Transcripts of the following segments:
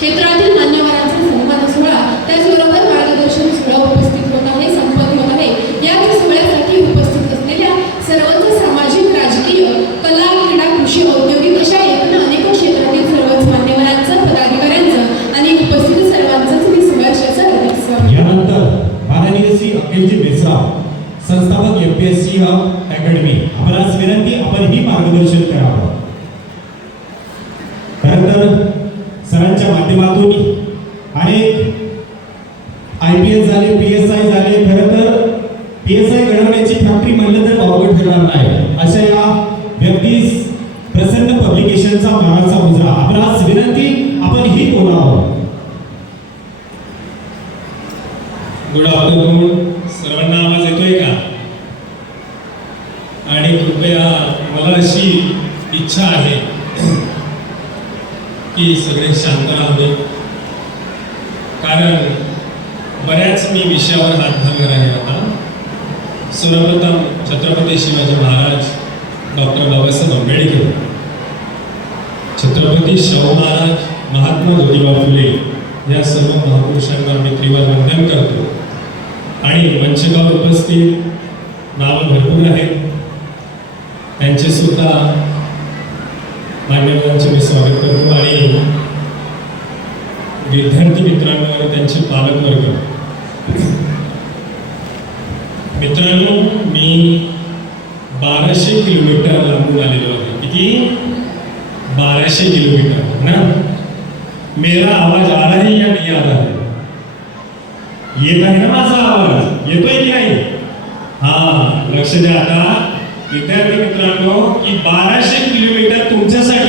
क्षेत्रातील मान्यवरांचा सन्मान सोहळा त्याचबरोबर मार्गदर्शन सोहळा उपस्थित होत आहे संपन्न होत आहे. याच सोहळ्यासाठी उपस्थित असलेल्या सर्वच सामाजिक राजकीय कला क्रीडा कृषी औद्योगिक अशा एकूण अनेक क्षेत्रातील सर्वच मान्यवरांचं पदाधिकाऱ्यांचं आणि उपस्थित सर्वांचं मी सुभाषाचं यानंतर माननीय श्री अखिलजी मिश्रा संस्थापक M P S C academy आपणास विनंती आपण ही मार्गदर्शन माध्यमातून आणि की सगळे शांत राहावे कारण बऱ्याच मी विषयावर हात घालणार आहे आता सर्वप्रथम छत्रपती शिवाजी महाराज डॉक्टर बाबासाहेब आंबेडकर छत्रपती शाहू महाराज महात्मा ज्योतिबा फुले या सर्व महापुरुषांना मी त्रिवार वंदन करतो. आणि मंचकावर उपस्थित नावं भरपूर आहेत. त्यांचे सुद्धा मान्यवरांचे मी स्वागत करतो. विद्यार्थी मित्रांनो आणि त्यांचे पालकवर्ग. मित्रांनो मी बाराशे किलोमीटर लांबून आलेलो आहे. किती? बाराशे किलोमीटर ना? मेरा आवाज आ रहा है या नहीं आ रहा है येत आहे ना माझा आवाज? येतोय की नाही? हा लक्ष द्या आता. विद्यार्थी मित्रांनो की बाराशे किलोमीटर तुमच्यासाठी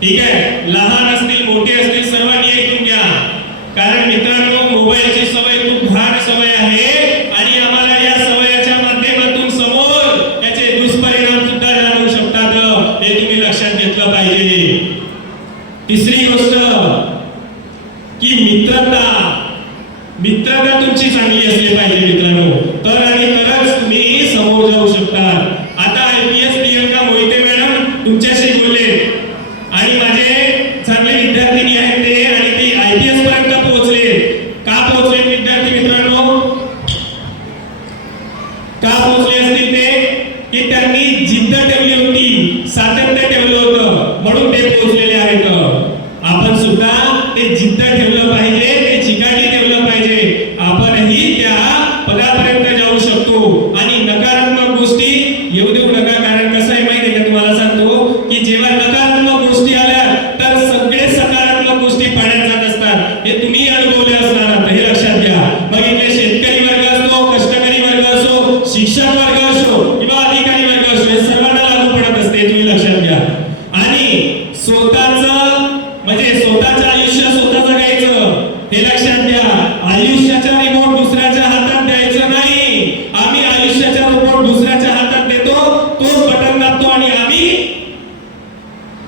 ठीक आहे. लहान असतील मोठे असतील सर्वांनी ऐकून घ्या. कारण मित्रांनो मोबाईलची सवय खूप घाण सवय आहे आणि आम्हाला या सवयाच्या माध्यमातून समोर त्याचे दुष्परिणाम सुद्धा जाणवू शकतात. हे तुम्ही लक्षात घेतलं पाहिजे. तिसरी गोष्ट की मित्रता. मित्रता तुमची चांगली असली पाहिजे मित्रांनो. तर आणि तरच तुम्ही समोर जाऊ शकता. आता I P S Priyanka Mohite madam तुमच्याशी बोलले. आणि माझे चांगले विद्यार्थिनी आहेत ते आणि ते आय पी एस पर्यंत पोहोच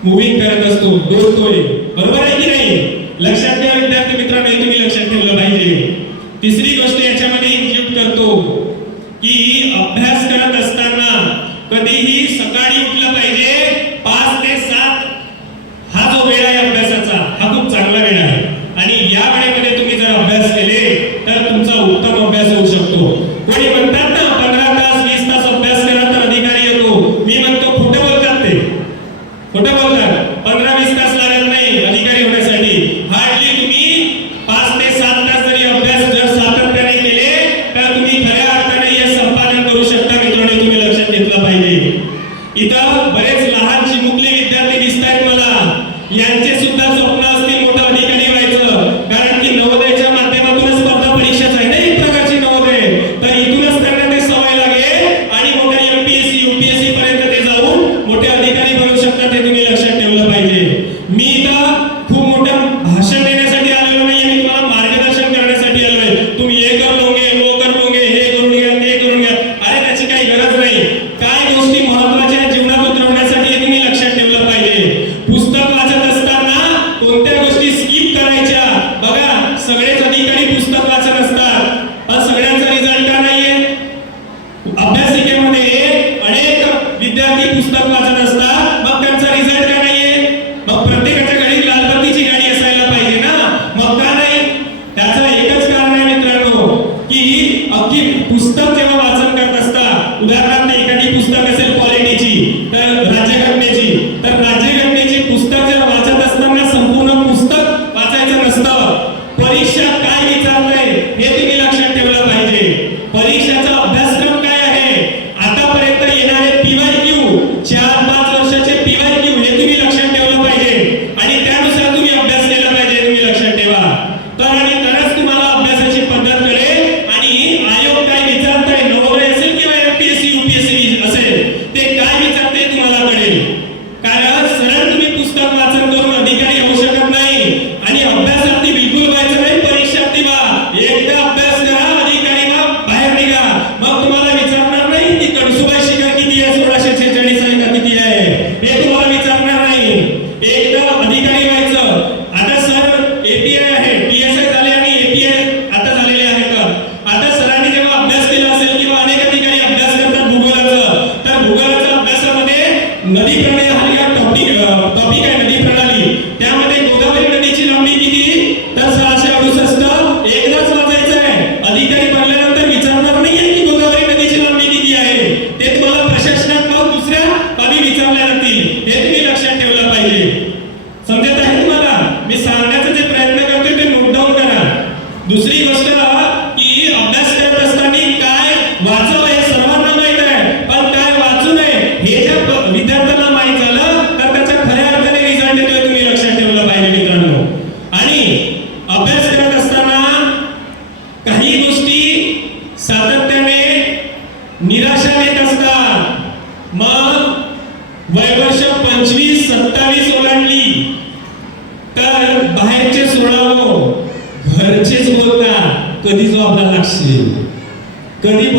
मुव्हिंग करत असतो दोडतोय बरोबर आहे की नाही? लक्षात घ्या विद्यार्थी मित्रांनो तुम्ही लक्षात ठेवलं पाहिजे. तिसरी गोष्ट याच्यामध्ये इन्क्लूड करतो की अभ्यास करत असताना कधीही सकाळी उठलं पाहिजे पाच ते सात हा जो वेळ आहे अभ्यासाचा हा खूप चांगला वेळ आहे. आणि या वेळेमध्ये तुम्ही जर अभ्यास केले तर तुमचा उत्तम अभ्यास होऊ शकतो. कोणी म्हणतात ना पंधरा तास वीस तास अभ्यास केला तर अधिकारी येतो. मी म्हणतो खोटं बोलतात ते. खोटं హింసకరంగా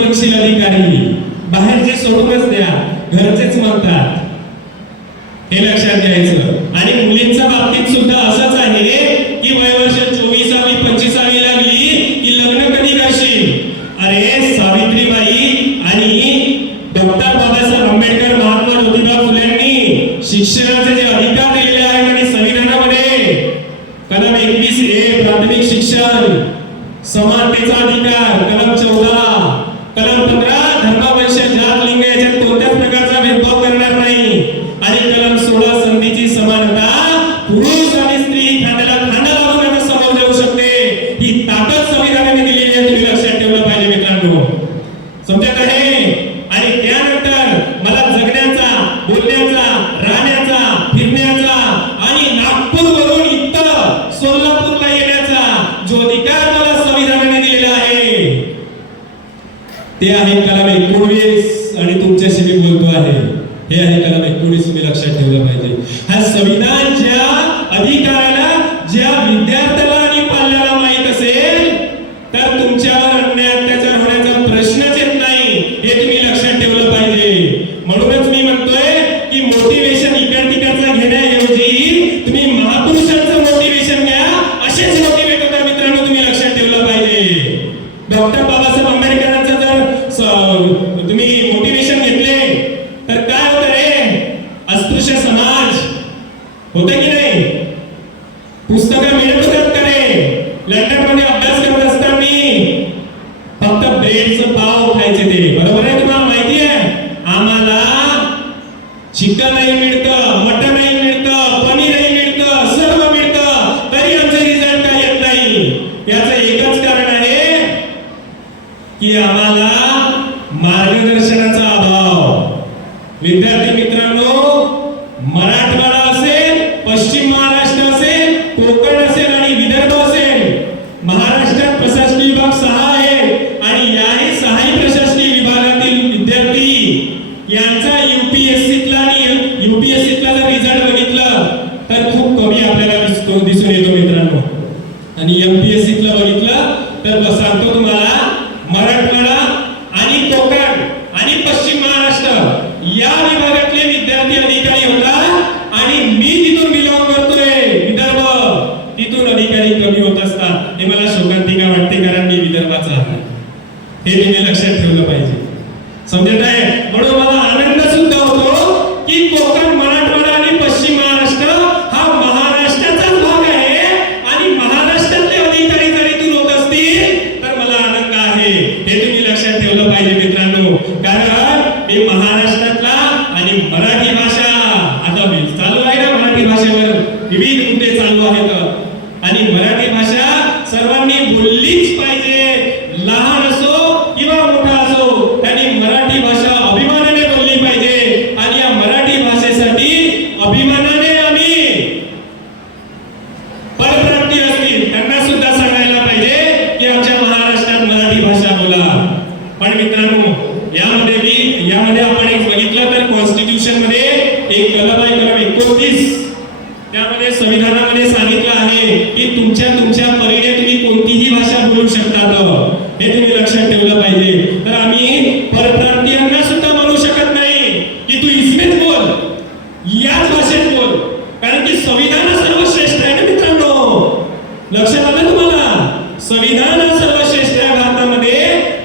तपशील अधिकारी बाहेरचे सोडूनच द्या घरचेच म्हणतात. हे लक्षात घ्यायचं. आणि मुलींच्या बाबतीत सुद्धा असंच आहे की वयवर्ष चोवीसावी पंचवीसावी लागली की लग्न कधी करशील? अरे सावित्रीबाई आणि डॉक्टर बाबासाहेब आंबेडकर महात्मा ज्योतिबा फुलेंनी शिक्षणाचे जे अधिकार दिलेले आहेत आणि संविधानामध्ये कलम एकवीस ए प्राथमिक शिक्षण समानतेचा अधिकार कलम चौदा कलम पंधरा धर्म जात लिंग याच्यात कोणत्याच प्रकारचा भेदभाव करणार नाही. आणि कलम सोळा संधीची समानता पुरुष आणि स्त्री खांद्याला खांदा लावून आता समोर जाऊ शकते. ही ताकद संविधानाने दिलेली आहे तुम्ही लक्षात ठेवलं पाहिजे मित्रांनो. समजत आहे? रे अभ्यास करत असताना फक्त ब्रेडचं पाव खायचे ते. बरोबर आहे तुम्हाला माहिती आहे? आम्हाला चिकनही मिळत मटनही मिळतं पनीरही मिळतं सर्व मिळतं तरी आमचे रिझल्ट काय येत नाही याचं एकच कारण आहे की आम्हाला मार्गदर्शनाचा अभाव विद्यार्थी मित्रांनो मराठवाडा असेल पश्चिम महाराष्ट्र असेल कोकण असेल आणि विदर्भ असेल महाराष्ट्रात प्रशासकीय विभाग सहा आहे आणि याही सहाही प्रशासकीय विभागातील विद्यार्थी यांचा युपीएससीतला आणि युपीएससीतला जर रिझल्ट बघितलं तर खूप कमी आपल्याला दिसतो दिसून येतो मित्रांनो आणि एमपीएससीतला बघितलं तर बस सांगतो तुम्हाला मराठवाडा आणि कोकण आणि पश्चिम महाराष्ट्र या विभागातले विद्यार्थी अधिकारी होता आणि मी तिथून बिलॉंग करतोय विदर्भ तिथून कमी होत असतात. हे मला शोकांतिका वाटते? कारण मी विदर्भाचा आहे. हे तुम्ही लक्षात ठेवलं पाहिजे. समजत आहे? म्हणून मला आनंद सुद्धा होतो की कोकण मराठवाडा आणि पश्चिम महाराष्ट्र हा महाराष्ट्राचाच भाग आहे. आणि महाराष्ट्रातले अधिकारी जरी तू होत असतील तर मला आनंद आहे. हे तुम्ही लक्षात ठेवलं पाहिजे मित्रांनो. कारण मी महाराष्ट्रातला आणि मराठी भाषा आता चालू आहे ना मराठी भाषेवर. विविध मुद्दे चालू आहेत. आणि मराठी भाषा सर्वांनी बोललीच पाहिजे लहान असो किंवा मोठा असो त्यांनी मराठी भाषा अभिमानाने बोलली पाहिजे आणि या मराठी भाषेसाठी अभिमानाने आम्ही परप्रांती असतील त्यांना सुद्धा सांगायला पाहिजे की आमच्या महाराष्ट्रात मराठी भाषा बोला पण मित्रांनो यामध्ये मी यामध्ये आपण एक बघितलं तर कॉन्स्टिट्यूशनमध्ये एक कलम आहे कलम एकोणतीस त्यामध्ये संविधानामध्ये सांगितलं आहे की तुमच्या तुमच्या परीने तुम्ही कोणतीही भाषा बोलू शकतात हे तुम्ही लक्षात ठेवलं पाहिजे. तर आम्ही परप्रांतीयांना सुद्धा म्हणू शकत नाही की तू इसमेच बोल याच भाषेत बोल. कारण की संविधान सर्वश्रेष्ठ आहे ना मित्रांनो. लक्षात आलं तुम्हाला? संविधान सर्वश्रेष्ठ आहे भारतामध्ये.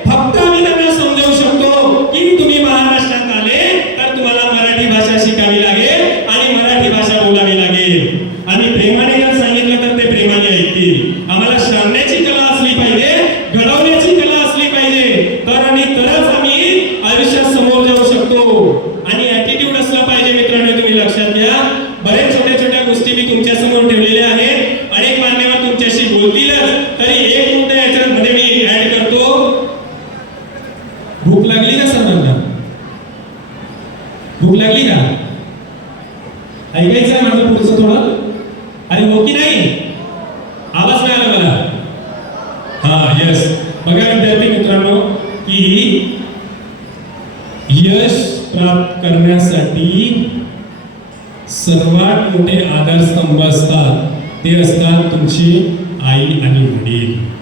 फक्त आम्ही त्यांना समजावू शकतो की तुम्ही महाराष्ट्रात आले तर तुम्हाला मराठी भाषा शिकावी लागेल आणि मराठी भाषा बोलावी लागेल आणि प्रेमाने जर सांगितलं तर ते प्रेमाने ऐकतील आम्हाला श्रावण्याची कला असली पाहिजे घडवण्याची कला असली पाहिजे तर आणि तरच आम्ही आयुष्यात समोर जाऊ शकतो आणि ऍटिट्यूड असलं पाहिजे मित्रांनो तुम्ही लक्षात घ्या बरेच छोट्या छोट्या गोष्टी मी तुमच्यासमोर ठेवलेल्या आहेत अनेक मान्यवर तुमच्याशी बोलतीलच तरी एक मुद्दा याच्यामध्ये मी ऍड करतो भूक लागली का सर्वांना भूक लागली का ऐकायचं आहे माझं पुढचं थोडं? अरे हो की नाही. आवाज नाही आला मला. हा यस बघा विद्यार्थी मित्रांनो की यश प्राप्त करण्यासाठी सर्वात मोठे आधारस्तंभ असतात. ते असतात तुमची आई आणि वडील.